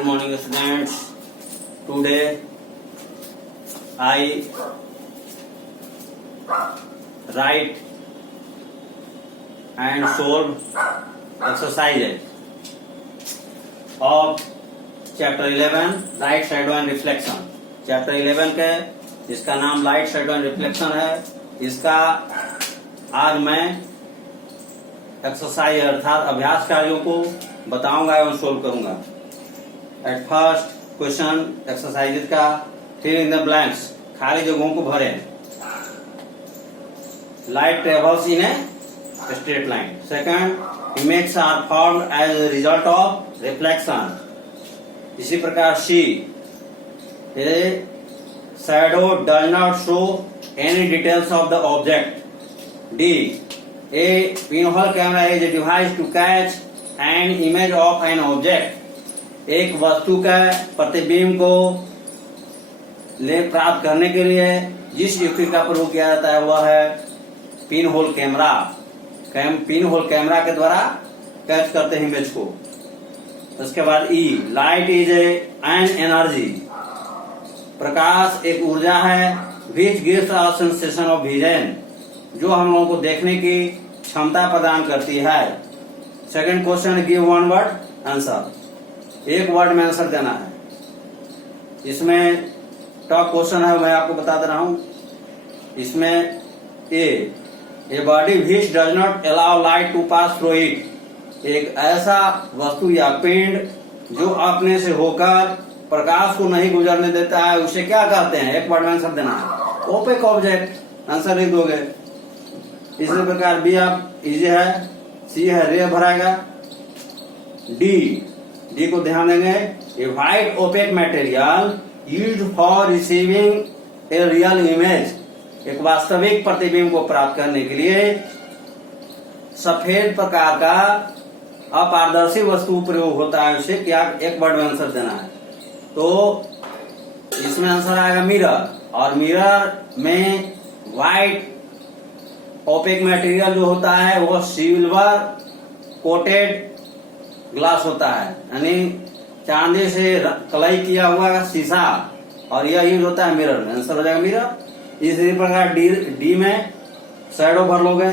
Good morning, students. Today I write and solve exercises of chapter 11 light shadow and reflection. Chapter 11 के जिसका नाम light shadow and reflection है, इसका आज मैं एक्सरसाइज अर्थात अभ्यास कार्यों को बताऊंगा एवं सोल्व करूंगा। एट फर्स्ट क्वेश्चन एक्सरसाइजेज का फिल इन द ब्लैंक्स, खाली जगहों को भरें। Light travels in a straight line. Second, image are formed as a result of reflection. इसी प्रकार C, a shadow does not show any details of the object. D, a pinhole camera is a device to catch an image of an object. एक वस्तु का प्रतिबिंब को प्राप्त करने के लिए जिस युक्ति का प्रयोग किया जाता है वह है pin hole camera. Pin hole camera के द्वारा कैच करते हैं इमेज को। उसके बाद ई, लाइट इज एन एनर्जी। प्रकाश एक ऊर्जा है which gives a sensation of vision, जो हम लोगों को देखने की क्षमता प्रदान करती है। Second question, give one word answer. एक वर्ड में आंसर देना है। इसमें टॉप क्वेश्चन है, मैं आपको बता दे रहा हूं। इसमें a body which does not allow light to pass through it. एक ऐसा वस्तु या पिंड जो अपने से होकर प्रकाश को नहीं गुजरने देता है, उसे क्या कहते हैं? एक वर्ड में आंसर देना है। ओपेक ऑब्जेक्ट, आंसर लिख दोगे। इसी प्रकार बी आप इजी है। सी है रे भराएगा। डी को ध्यान देंगे। A white opaque material used for receiving a real image. एक वास्तविक प्रतिबिंब को प्राप्त करने के लिए सफेद प्रकार का अपारदर्शी वस्तु प्रयोग होता है, उसे क्या एक वर्ड में आंसर देना है। तो इसमें आंसर आएगा मिरर। और मिरर में व्हाइट ओपेक मटेरियल जो होता है वो सिल्वर कोटेड ग्लास होता है, यानी चांदी से कलाई किया हुआ शीशा, और यह यूज होता है मिरर में। आंसर हो जाएगा मिरर। इसी प्रकार डी में शैडो भर लोगे।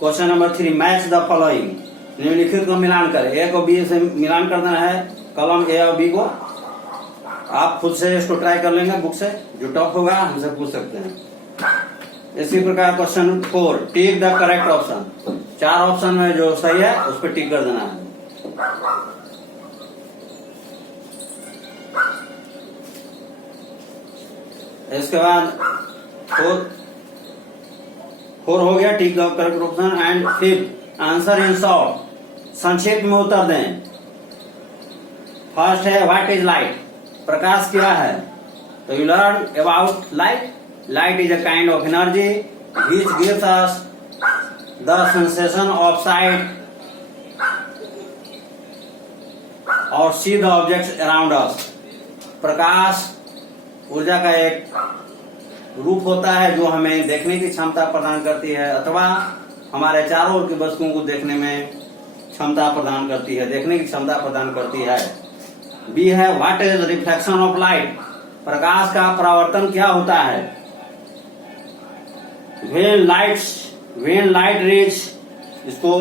Question number 3, match the following. निम्नलिखित को मिलान करें। ए को बी से मिलान कर देना है। कॉलम ए और बी को आप खुद से इसको ट्राई कर लेंगे बुक से, जो टॉप होगा हमसे पूछ सकते हैं। इसी प्रकार क्वेश्चन 4, टिक द करेक्ट ऑप्शन। 4 ऑप्शन में जो सही है उस पर टिक कर देना है। इसके बाद 4 हो गया, tick the correct option. And 5, answer in short, संक्षेप में उत्तर दें। फर्स्ट है व्हाट इज लाइट। प्रकाश क्या है? तो you learn about light. Light is a kind of energy which gives us the sensation of sight और see the objects around us. प्रकाश ऊर्जा का एक रूप होता है जो हमें देखने की क्षमता प्रदान करती है, अथवा हमारे चारों ओर की वस्तुओं को देखने में क्षमता प्रदान करती है, देखने की क्षमता प्रदान करती है। बी है what is reflection of light. प्रकाश का परावर्तन क्या होता है? व्हेन लाइट रीच, इसको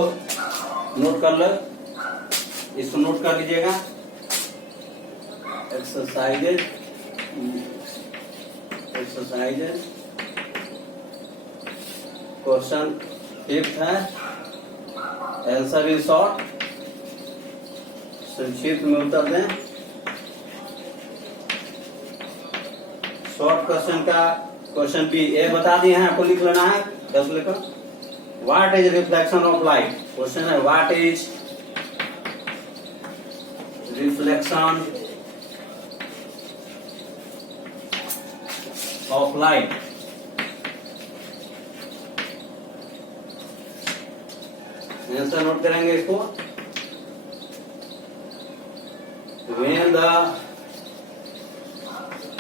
नोट कर लो, इसको नोट कर लीजिएगा। एक्सरसाइजेज क्वेश्चन 5 है, आंसर इन शॉर्ट, संक्षिप्त में उत्तर दें। शॉर्ट क्वेश्चन का क्वेश्चन बी, ए बता दिए हैं, आपको लिख लेना है 10 लेकर। What is reflection of light. Question है what is reflection of light. Answer note करेंगे इसको।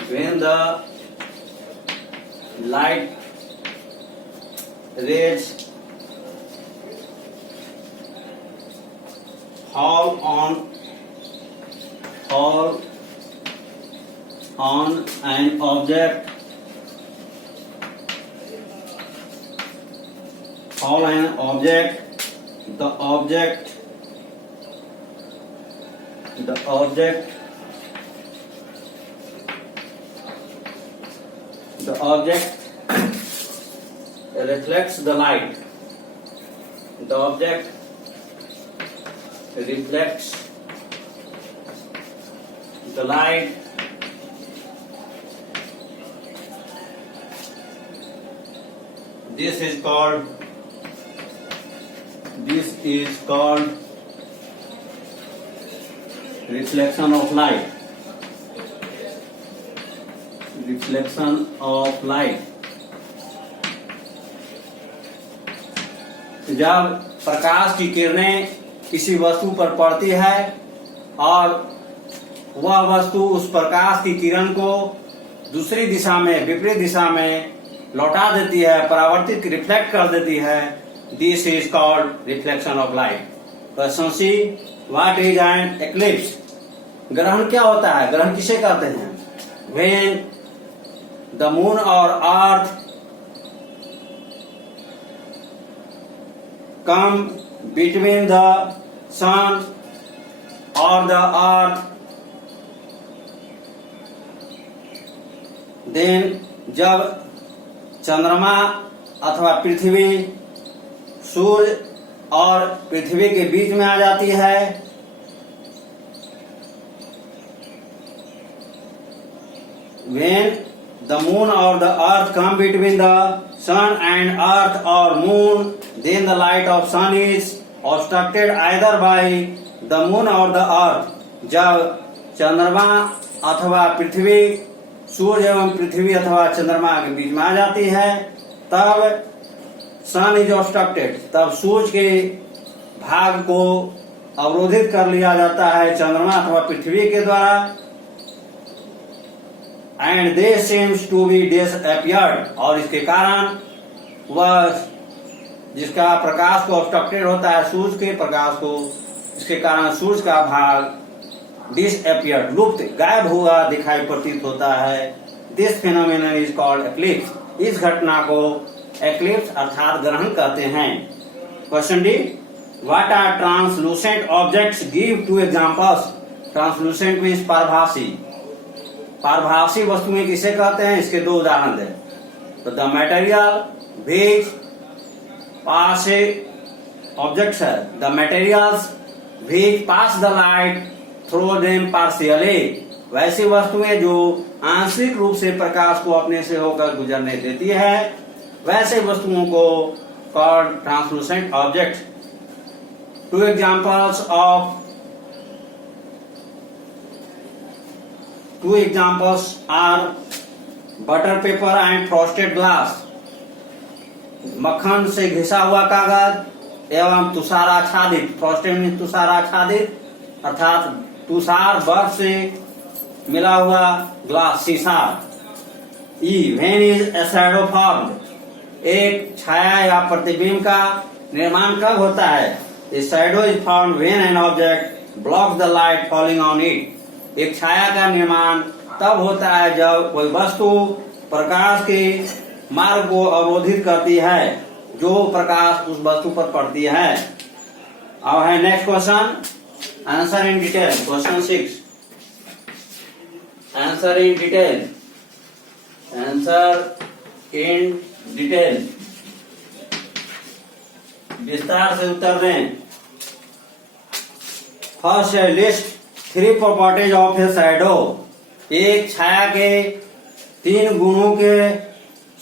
when the light rays fall fall on an object, fall an object, the object reflects the light. The object reflects the light this is called reflection of light. Reflection of light. जब प्रकाश की किरणें किसी वस्तु पर पड़ती है और वह वस्तु उस प्रकाश की किरण को दूसरी दिशा में, विपरीत दिशा में लौटा देती है, परावर्तित, रिफ्लेक्ट कर देती है, this is called reflection of light. Question C, what is an eclipse? ग्रहण क्या होता है? ग्रहण किसे कहते हैं? व्हेन द मून और अर्थ come between the sun or the earth, then जब चंद्रमा अथवा पृथ्वी सूर्य और पृथ्वी के बीच में आ जाती है, when the moon or the earth come between the sun and earth or moon, then the light of sun is obstructed either by the moon or the earth. जब चंद्रमा अथवा पृथ्वी, सूर्य एवं पृथ्वी अथवा चंद्रमा के बीच में आ जाती है, तब सन इज ऑब्स्ट्रक्टेड, तब सूर्य के भाग को अवरोधित कर लिया जाता है चंद्रमा अथवा पृथ्वी के द्वारा. And they seems to be disappeared, और इसके कारण वह जिसका प्रकाश को ऑब्स्ट्रक्टेड होता है सूर्य के प्रकाश को, इसके कारण सूर्य का भाग डिसअपियर्ड, लुप्त, गायब हुआ दिखाई प्रतीत होता है. This phenomenon is called eclipse. इस घटना को एक्लिप्स अर्थात ग्रहण कहते हैं. Question D, what are translucent objects? Give two examples. Translucent means पारभासी. पारभासी वस्तुएं किसे कहते हैं? इसके दो उदाहरण दें. तो the material which pass objects है, the materials which pass the light through them partially. वैसी वस्तुएं जो आंशिक रूप से प्रकाश को अपने से होकर गुजरने देती है, वैसे वस्तुओं को called translucent object. Two examples are butter paper and frosted glass. मक्खन से घिसा हुआ कागज एवं तुषाराच्छादित, फ्रॉस्टेड में तुषाराच्छादित अर्थात तुषार बर्फ से मिला हुआ ग्लास, शीशा. E, when is a shadow formed? एक छाया या प्रतिबिंब का निर्माण कब होता है? A shadow is formed when an object blocks the light falling on it. एक छाया का निर्माण तब होता है जब कोई वस्तु प्रकाश के मार्ग को अवरोधित करती है, जो प्रकाश उस वस्तु पर पड़ती है. अब है next question, answer in detail. Question 6, answer in detail. Answer in detail, विस्तार से उत्तर दें. First list 3 properties of a shadow. एक छाया के 3 गुणों के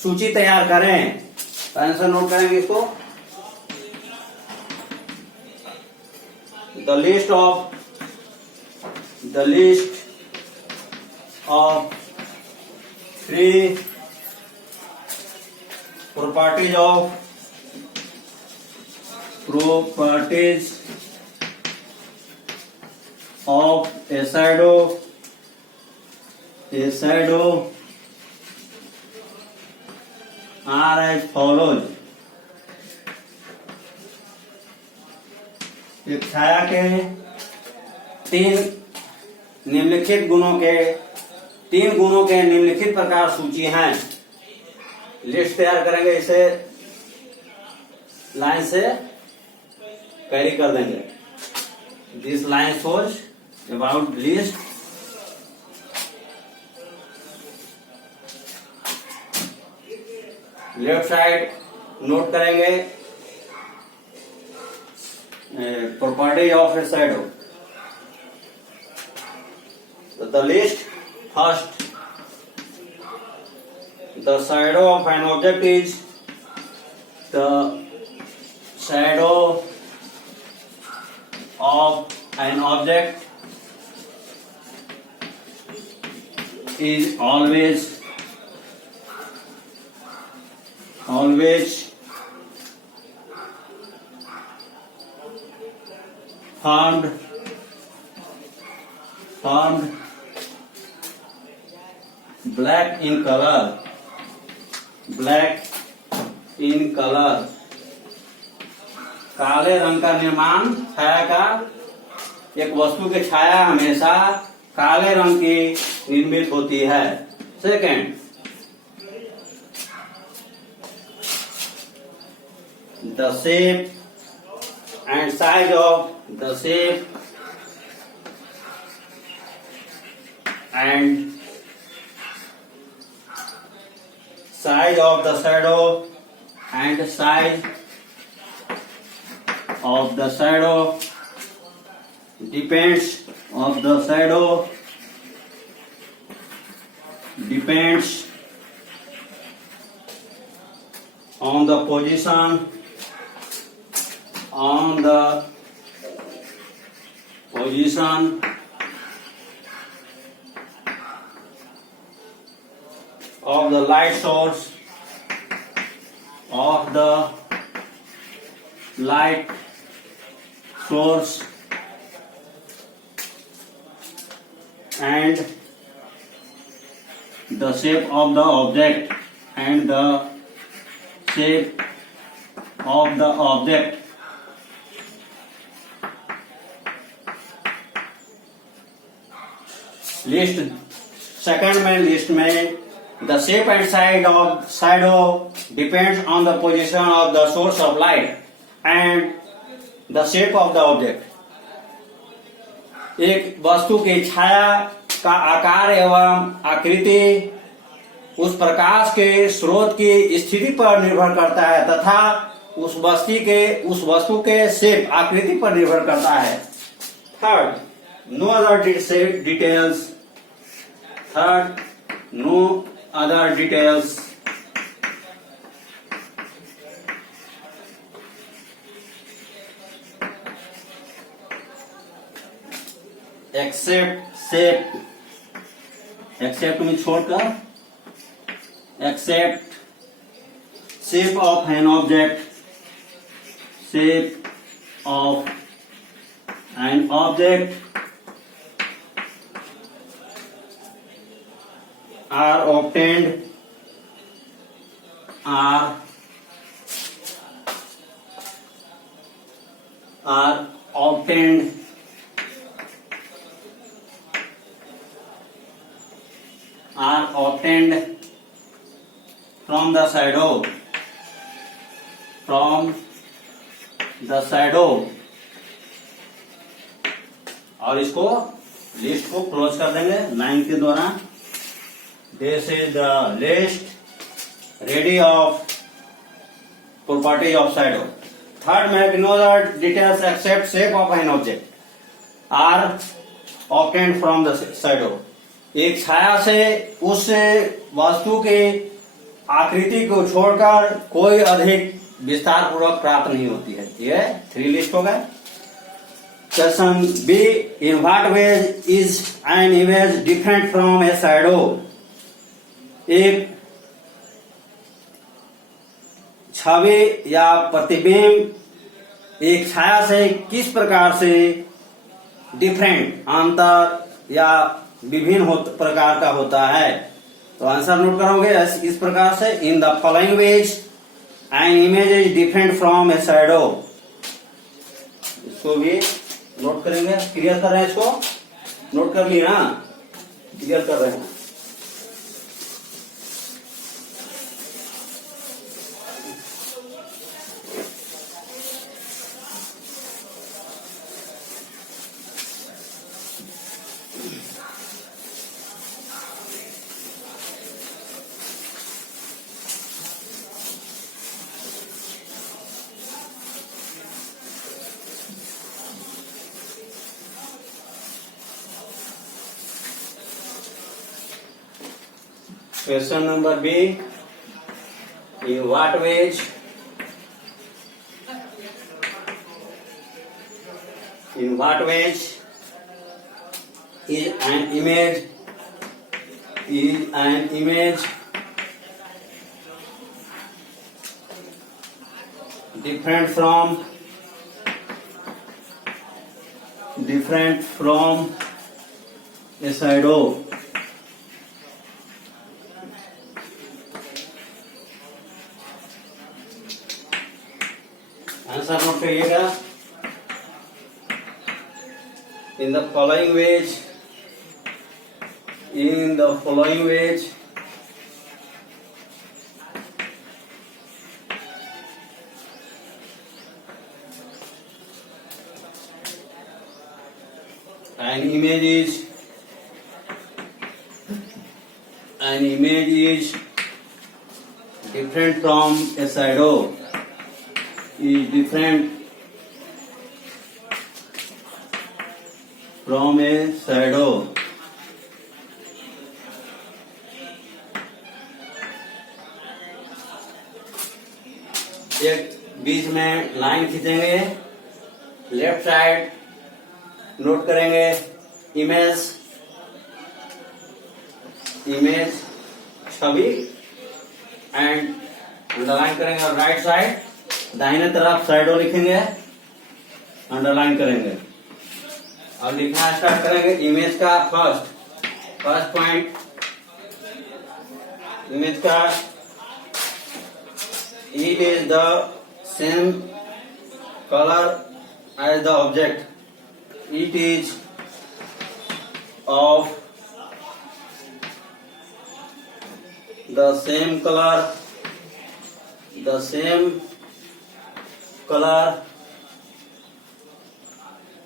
सूची तैयार करें. आंसर नोट करेंगे इसको. The list of 3 properties of a shadow are as follows. एक छाया के 3 निम्नलिखित गुणों के 3 गुणों के निम्नलिखित प्रकार सूची हैं। लिस्ट तैयार करेंगे, इसे लाइन से कैरी कर देंगे। This line shows about list. Left side note करेंगे property of a shadow. The list first, the shadow of an object is the shadow of an object is always formed black in color, काले रंग का निर्माण छाया का, एक वस्तु की छाया हमेशा काले रंग की निर्मित होती है। Second, the shape and size of the shape and size of the shadow and size of the shadow depends on the position of the light source and the shape of the object list second में, लिस्ट में the shape and size of shadow depends on the position of the source of light and the shape of the object। एक वस्तु की छाया का आकार एवं आकृति उस प्रकाश के स्रोत की स्थिति पर निर्भर करता है तथा उस वस्तु के शेप आकृति पर निर्भर करता है। Third, no other details except में छोड़कर, except shape of an object are obtained from the shadow और इसको लिस्ट को क्लोज कर देंगे 9 के द्वारा। This is the list ready of properties of shadow. Third में, no the details except shape of an object are obtained from the shadow. एक छाया से उस वस्तु के आकृति को छोड़कर कोई अधिक विस्तार पूर्वक प्राप्त नहीं होती है। ये 3 लिस्ट हो गए। Question B, in what ways is an image different from a shadow. एक छवि या प्रतिबिंब एक छाया से किस प्रकार से डिफरेंट, अंतर या विभिन्न प्रकार का होता है। तो आंसर नोट करोगे इस प्रकार से, in the following veg an image is different from a shadow. इसको भी नोट करेंगे, क्लियर कर रहे हैं इसको। नोट कर लिया, क्लियर कर रहे हैं। Question number B. In what ways is an image different from a shadow? Answer note करिएगा। In the following ways, an image is different from a shadow. Is different from a shadow. एक बीच में लाइन खींचेंगे, left side note करेंगे इमेज छवि and underline करेंगे, और right side दाहिने तरफ शैडो लिखेंगे, अंडरलाइन करेंगे और लिखना स्टार्ट करेंगे। इमेज का फर्स्ट पॉइंट, इमेज का it is the same colour as the object, it is of the same colour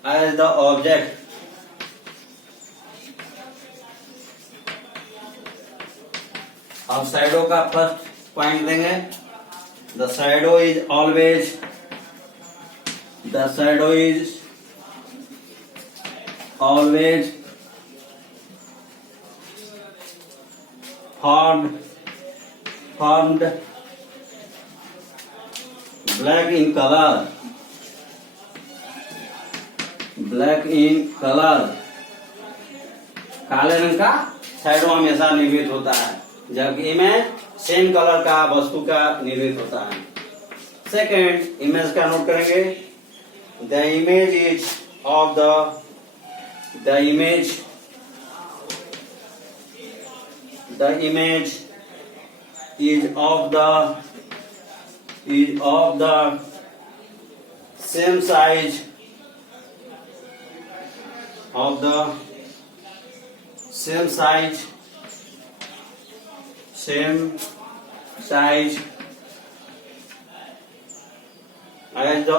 as the object. अब शैडो का फर्स्ट पॉइंट देंगे। The shadow is always formed black in color, काले रंग का शैडो हमेशा निर्मित होता है, जबकि इमेज सेम कलर का वस्तु का निर्मित होता है। सेकंड, इमेज का नोट करेंगे। The image is of the same size as the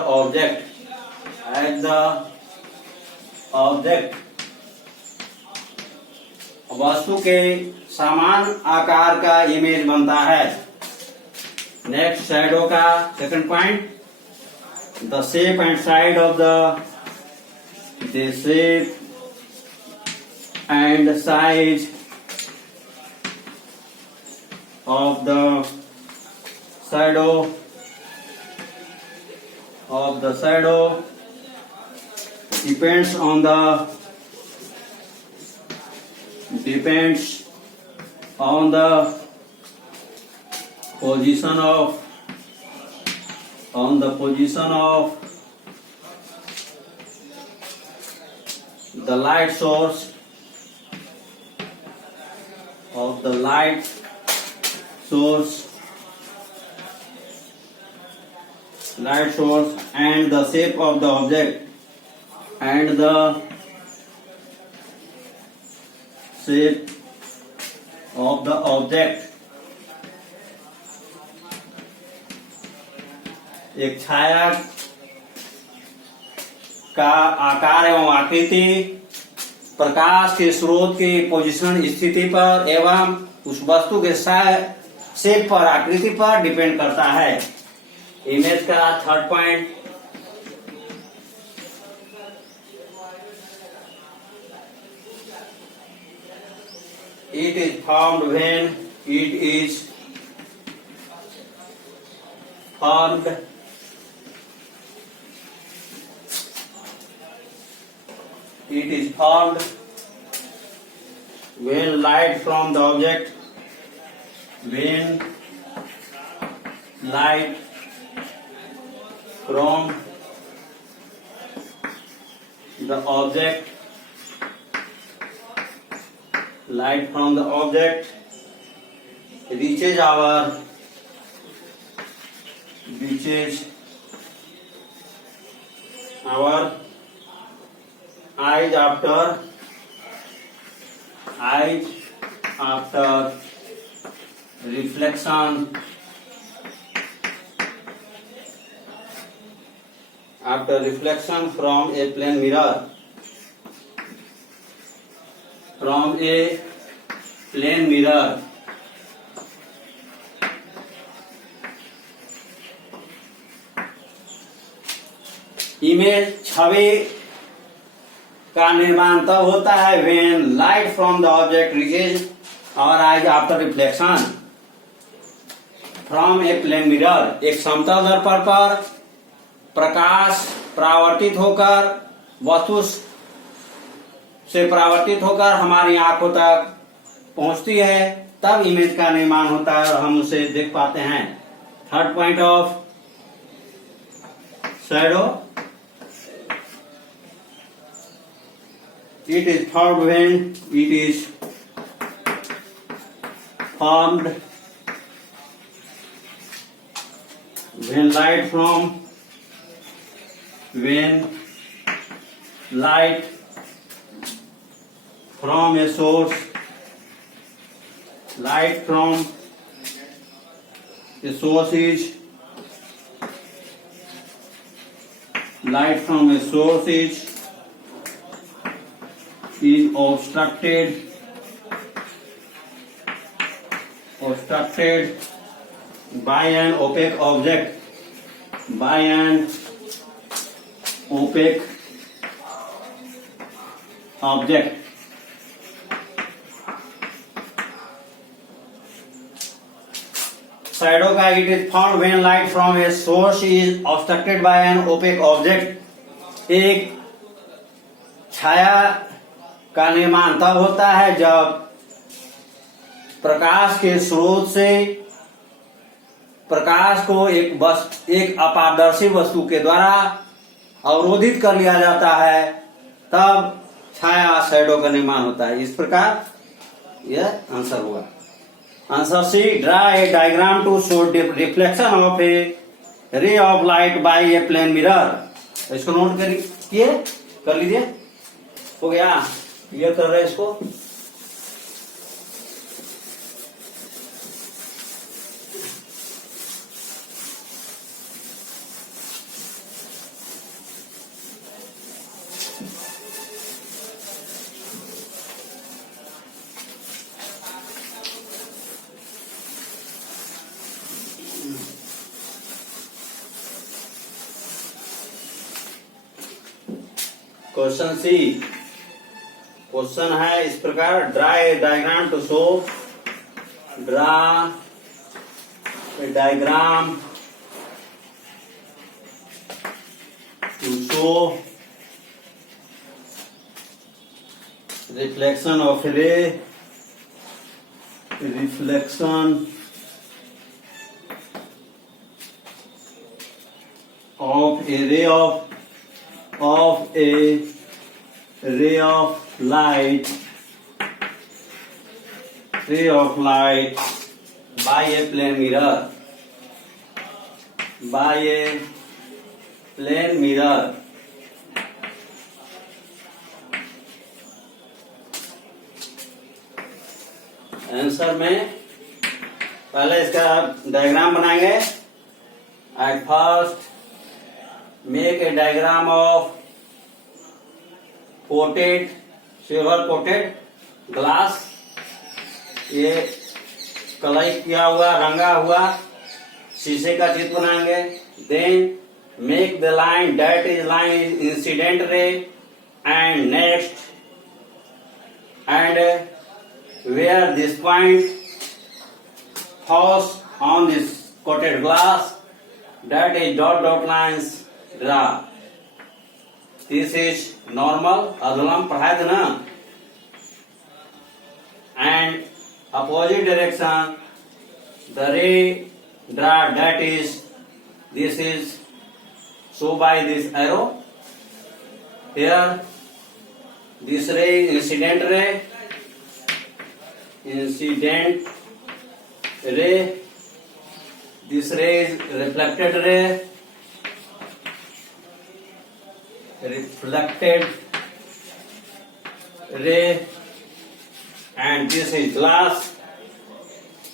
object. वस्तु के समान आकार का इमेज बनता है। नेक्स्ट, शैडो का second point, the shape and side of the shape and size of the shadow depends on the position of the light source and the shape of the object and the shape of the object, एक छाया का आकार एवं आकृति प्रकाश के स्रोत के पोजीशन स्थिति पर एवं उस वस्तु के शेप पर आकृति पर डिपेंड करता है। इमेज का third point, it is formed when it is formed when light from the object light from the object reaches our eyes after reflection from a plane mirror, image छवि का निर्माण तब होता है when light from the object reaches our eyes after reflection from a plane mirror। एक समतल दर्पण पर प्रकाश परावर्तित होकर वस्तु से परावर्तित होकर हमारी आंखों तक पहुंचती है, तब इमेज का निर्माण होता है और हम उसे देख पाते हैं। Third point of shadow, it is formed when it is formed when light from a source is obstructed by an opaque object, shadow का it is formed when light from a source is obstructed by an opaque object। एक छाया का निर्माण तब होता है जब प्रकाश के स्रोत से प्रकाश को एक अपारदर्शी वस्तु के द्वारा अवरोधित कर लिया जाता है, तब छाया शैडो का निर्माण होता है। इस प्रकार यह आंसर हुआ। Answer C, draw a diagram to show reflection of a ray of light by a plane mirror. इसको नोट कर लीजिए। हो गया, क्लियर कर रहे हैं इसको। क्वेश्चन सी, क्वेश्चन है इस प्रकार, draw a diagram to show reflection of a ray of light by a plane mirror answer में पहले इसका डायग्राम बनाएंगे। At first make a diagram of coated silver coated glass. ये कलई किया हुआ रंगा हुआ शीशे का चित्र बनाएंगे। Then make the line that is line incident ray and next and where this point falls on this coated glass that is dot dot lines draw. This is normal अधोलंब पढ़ाए थे ना। And opposite direction the ray draw that is this is show by this arrow. Here this ray incident ray this ray is reflected ray and this is glass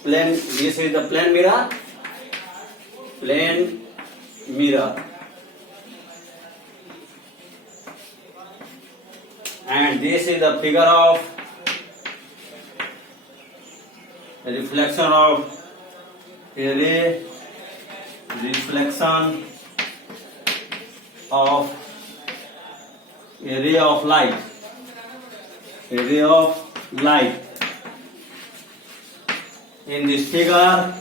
plane. This is the plane mirror and this is the figure of reflection of a ray, reflection of a ray of light, a ray of light. In this figure,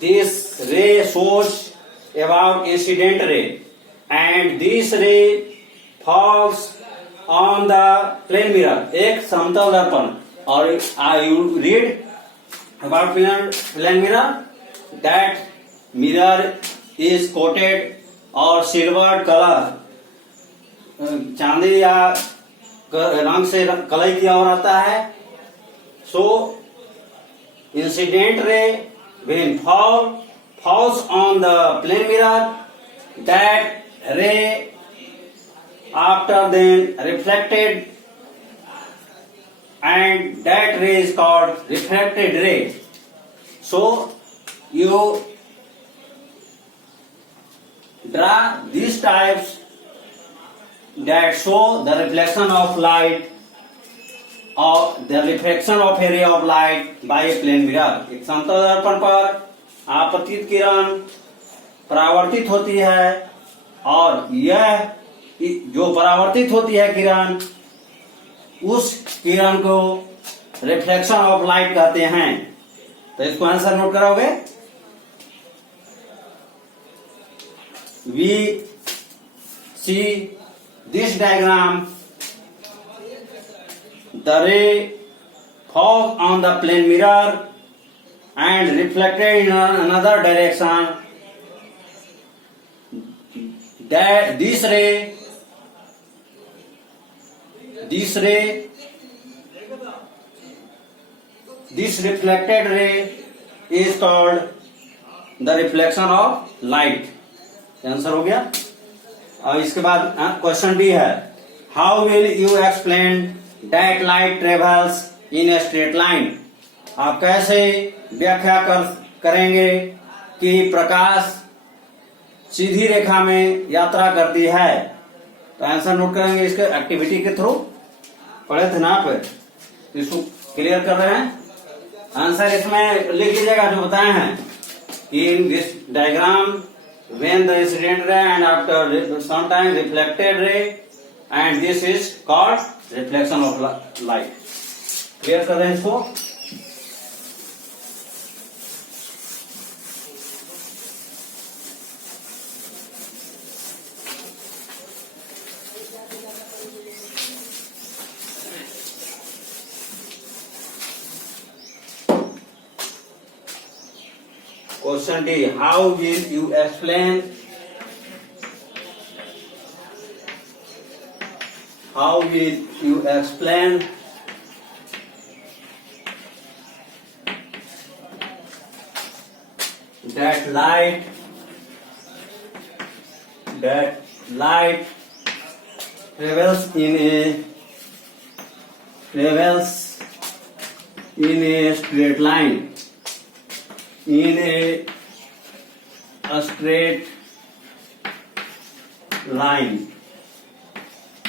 this ray shows about incident ray, and this ray falls on the plane mirror, एक समतल दर्पण। और you read about plane mirror, that mirror is coated or silver color, चांदी या रंग से कलई किया हुआ रहता है। So incident ray when falls on the plane mirror, that ray after then reflected, and that ray is called refracted ray. So you draw these types that show the reflection of light or the reflection of a ray of light by a plane mirror. एक समतल दर्पण पर आपतित किरण परावर्तित होती है और यह जो परावर्तित होती है किरण, उस किरण को रिफ्लेक्शन ऑफ लाइट कहते हैं। तो इसको आंसर नोट कराओगे। We see this diagram, the ray falls on the plane mirror and reflected in another direction. That this reflected ray is called the reflection of light. Answer हो गया। और इसके बाद क्वेश्चन बी है, how will you explain that light travels in a straight line. आप कैसे व्याख्या करेंगे कि प्रकाश सीधी रेखा में यात्रा करती है। तो आंसर नोट करेंगे इसके एक्टिविटी के थ्रू। पढ़े थे ना आप, इसको क्लियर कर रहे हैं। आंसर इसमें लिख लीजिएगा जो बताए हैं। In this diagram when the incident ray and after some time reflected ray, and this is called reflection of light. Clear कर रहे हैं इसको। Question D, how will you explain that light travels in a straight line. In a straight line.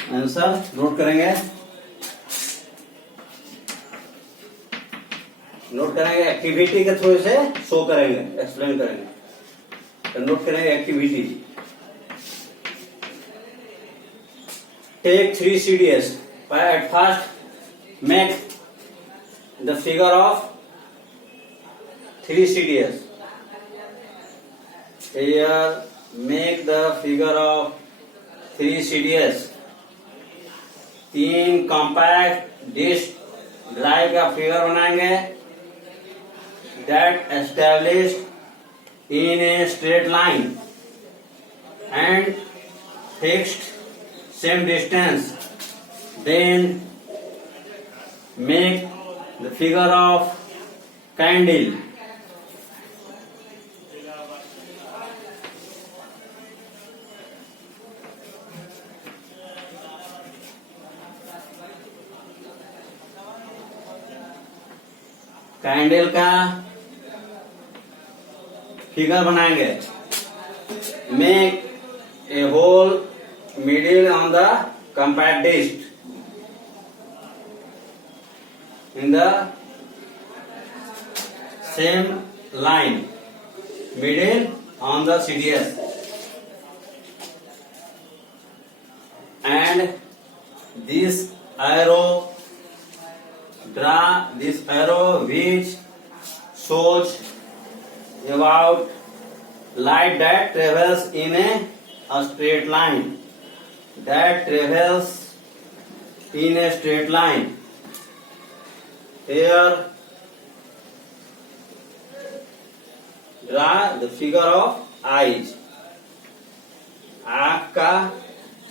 Answer note करेंगे, एक्टिविटी के थ्रू से शो करेंगे, एक्सप्लेन करेंगे. तो नोट करेंगे activity. Take 3 CDS. At first, make the figure of 3 CDS. Here, make the figure of 3 CDS. 3 compact disk drive का figure बनाएंगे. That established in a straight line and fixed same distance. Then make the figure of candle. Candle का figure बनाएंगे. Make a hole middle on the compact disc in the same line, middle on the CDS, and this arrow, draw this arrow which shows about light that travels in a straight line. That travels in a straight line. Here, draw the figure of eyes. आँख का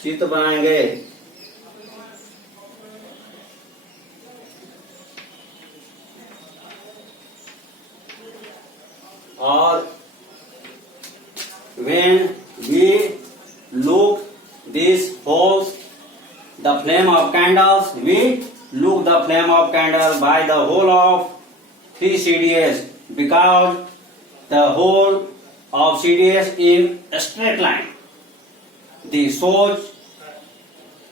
चित्र बनाएंगे. और when we look these holes, the flame of candles, we look the flame of candle by the hole of 3 CDS, because the hole of CDS in a straight line. This shows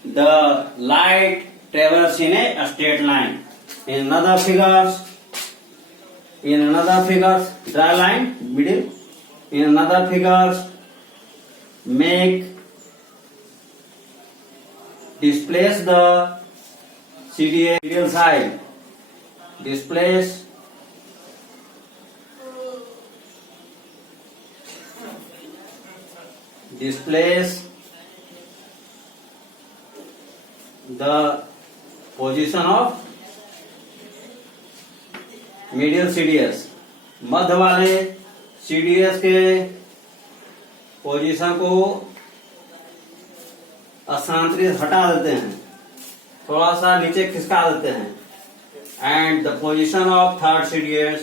the light travels in a straight line. In another figures, draw line middle. In another figures, make displace the CDS medial side. Displace the position of medial CDS. मध्य वाले CDS के पोजीशन को स्थानांतरित हटा देते हैं, थोड़ा सा नीचे खिसका देते हैं. And the position of third CDS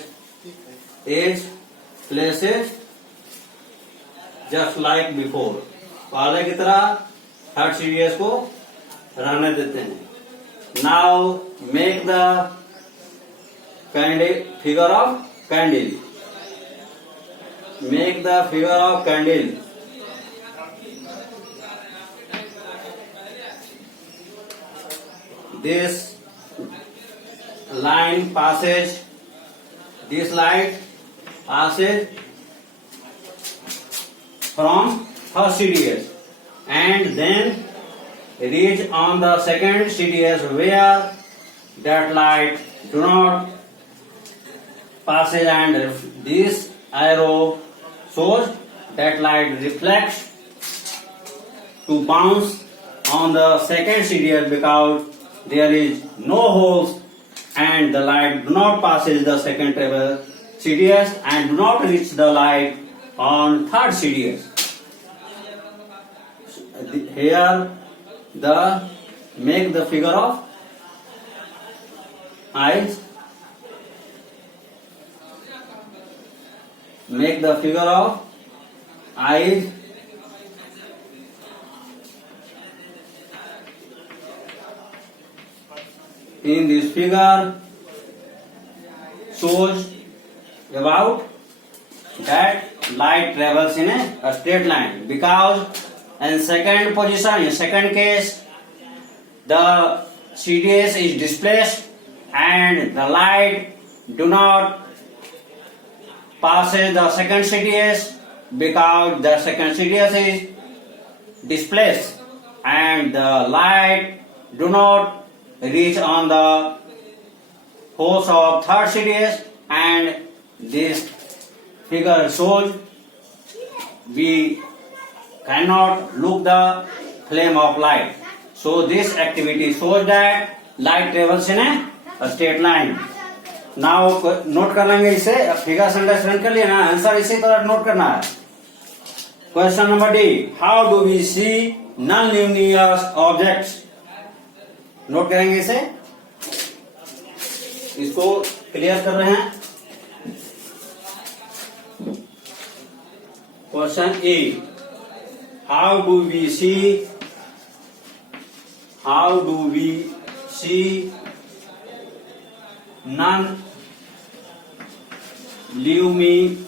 is placid just like before. पहले की तरह थर्ड CDS को रहने देते हैं. Now make the candle figure of candle. Make the figure of candle. This line passes, this light passes from first CDS and then reach on the second CDS where that light do not passes, and this arrow shows that light reflects to bounce on the second CDS because there is no holes and the light do not passes the second CDS and do not reach the light on third CDS. Here the make the figure of eyes. Make the figure of eyes. In this figure, shows about that light travels in a straight line, because in second position, in second case, the CDS is displaced and the light do not passes the second CDS, because the second CDS is displaced and the light do not reach on the force of third CDS, and this figure shows we cannot look the flame of light. So this activity shows that light travels in a straight line. Now note कर लेंगे इसे, फिगर से अंडरस्टैंड कर लिया ना, आंसर इसी तरह note करना है। Question number D, how do we see non luminous objects. Note करेंगे इसे, इसको क्लियर कर रहे हैं। Question A, how do we see non luminous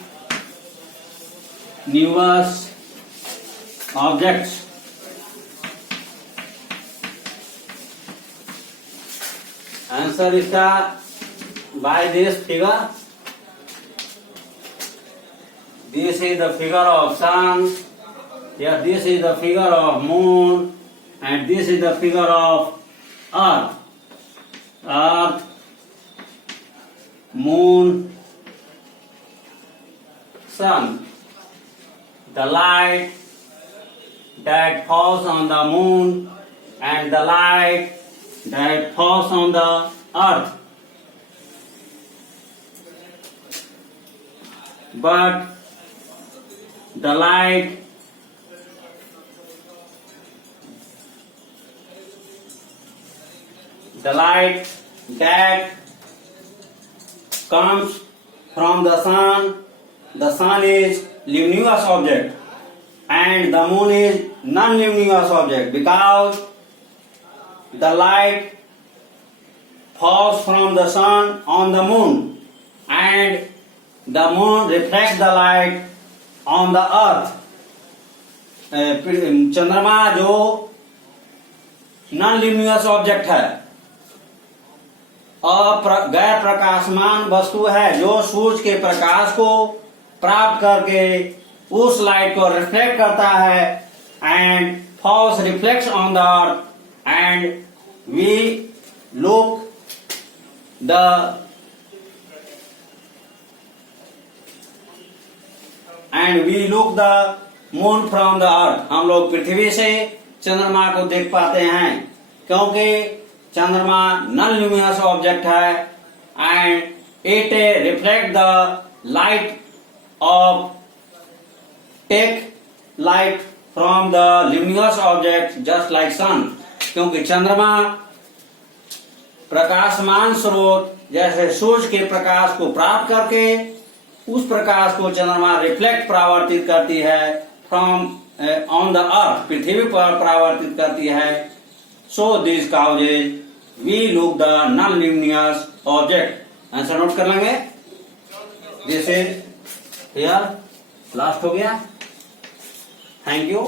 objects। Answer इसका by this figure, this is the figure of sun, here this is the figure of moon, and this is the figure of earth, moon, sun. The light that falls on the moon and the light that falls on the earth. But the light that comes from the sun is luminous object and the moon is non-luminous object, because the light falls from the sun on the moon and the moon reflects the light on the earth। चंद्रमा जो non luminous object है, गैर प्रकाशमान वस्तु है, जो सूर्य के प्रकाश को प्राप्त करके उस लाइट को रिफ्लेक्ट करता है, and falls reflects on the earth and we look the moon from the earth. हम लोग पृथ्वी से चंद्रमा को देख पाते हैं, क्योंकि चंद्रमा नॉन ल्यूमिनस ऑब्जेक्ट है and it reflect the light of take light from the luminous object just like sun. क्योंकि चंद्रमा प्रकाशमान स्रोत जैसे सूर्य के प्रकाश को प्राप्त करके उस प्रकाश को चंद्रमा रिफ्लेक्ट परावर्तित करती है फ्रॉम ऑन द अर्थ, पृथ्वी पर परावर्तित करती है। So this causes we look the non luminous object. Answer note कर लेंगे। दिस इज हियर लास्ट हो गया। Thank you.